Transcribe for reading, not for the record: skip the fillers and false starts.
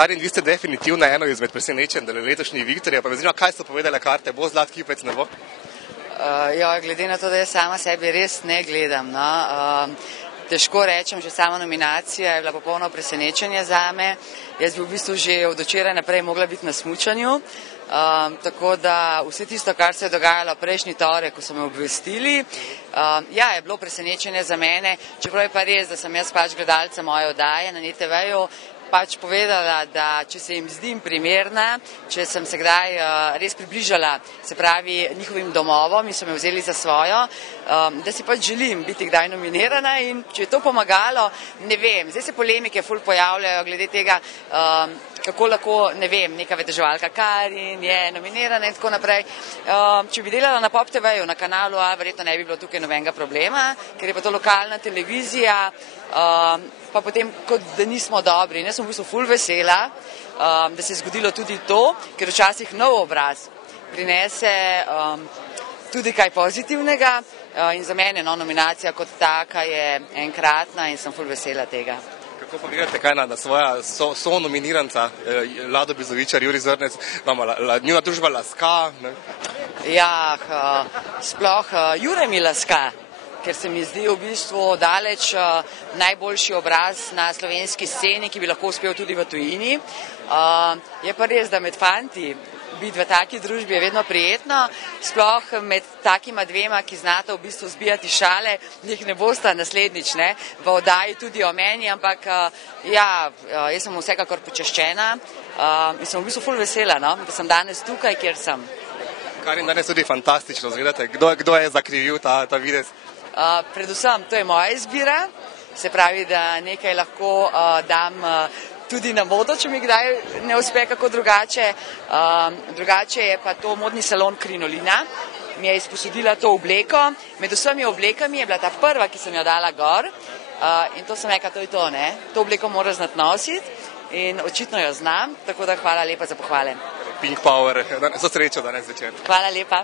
Karin, vi ste definitivno eno izmed presenečenj, da je letošnji Viktorja, pa me zanima, kaj so povedale karte, bo Zlat kipec, ne bo? Glede na to, da jaz sama sebi res ne gledam, težko rečem, že sama nominacija je bila popolno presenečenje zame. Jaz bi v bistvu že od včeraj naprej mogla biti na smučanju, tako da vse tisto, kar se je dogajalo prejšnji torek, ko so me obvestili, je bilo presenečenje za mene, čeprav je pa res, da sem jaz pač gledalca moje oddaje na NTV-ju pač povedala, da če se jim zdim primerna, če sem se kdaj res približala, se pravi, njihovim domovom in so me vzeli za svojo, da si pač želim biti kdaj nominirana in če je to pomagalo, ne vem, zdaj se polemike ful pojavljajo glede tega, kako lahko, ne vem, neka vedeževalka Karin je nominirana in tako naprej. Če bi delala na Pop TV-ju, na kanalu A, verjetno ne bi bilo tukaj nobenega problema, ker je pa to lokalna televizija, pa potem, kot da nismo dobri. Jaz sem v bistvu ful vesela, da se je zgodilo tudi to, ker včasih nov obraz prinese tudi kaj pozitivnega in za mene nominacija kot taka je enkratna in sem ful vesela tega. Kako pa gledate kaj na svoja sonominiranca, Lado Bizovičar, Jurij Zrnec, njuna družba laska? Sploh Jure mi laska, ker se mi zdi v bistvu daleč najboljši obraz na slovenski sceni, ki bi lahko uspel tudi v tujini. Je pa res, da med fanti biti v taki družbi je vedno prijetno, sploh med takima dvema, ki znata v bistvu zbijati šale, njih ne bosta naslednjič, v oddaji tudi o meni, ampak jaz sem vsekakor počaščena in sem v bistvu ful vesela, da sem danes tukaj, kjer sem. Karin, danes tudi fantastično izgledate. Kdo je zakrivil ta videz? Predvsem, to je moja izbira, se pravi, da nekaj lahko dam tudi na modo, če mi kdaj ne uspe kako drugače. Drugače je pa to modni salon Krinolina, mi je izposodila to obleko. Med vsemi oblekami je bila ta prva, ki sem jo dala gor in to sem rekla, to je to, to obleko mora znati nositi in očitno jo znam, tako da hvala lepa za pohvale. Pink Power, so srečo danes večer. Hvala lepa.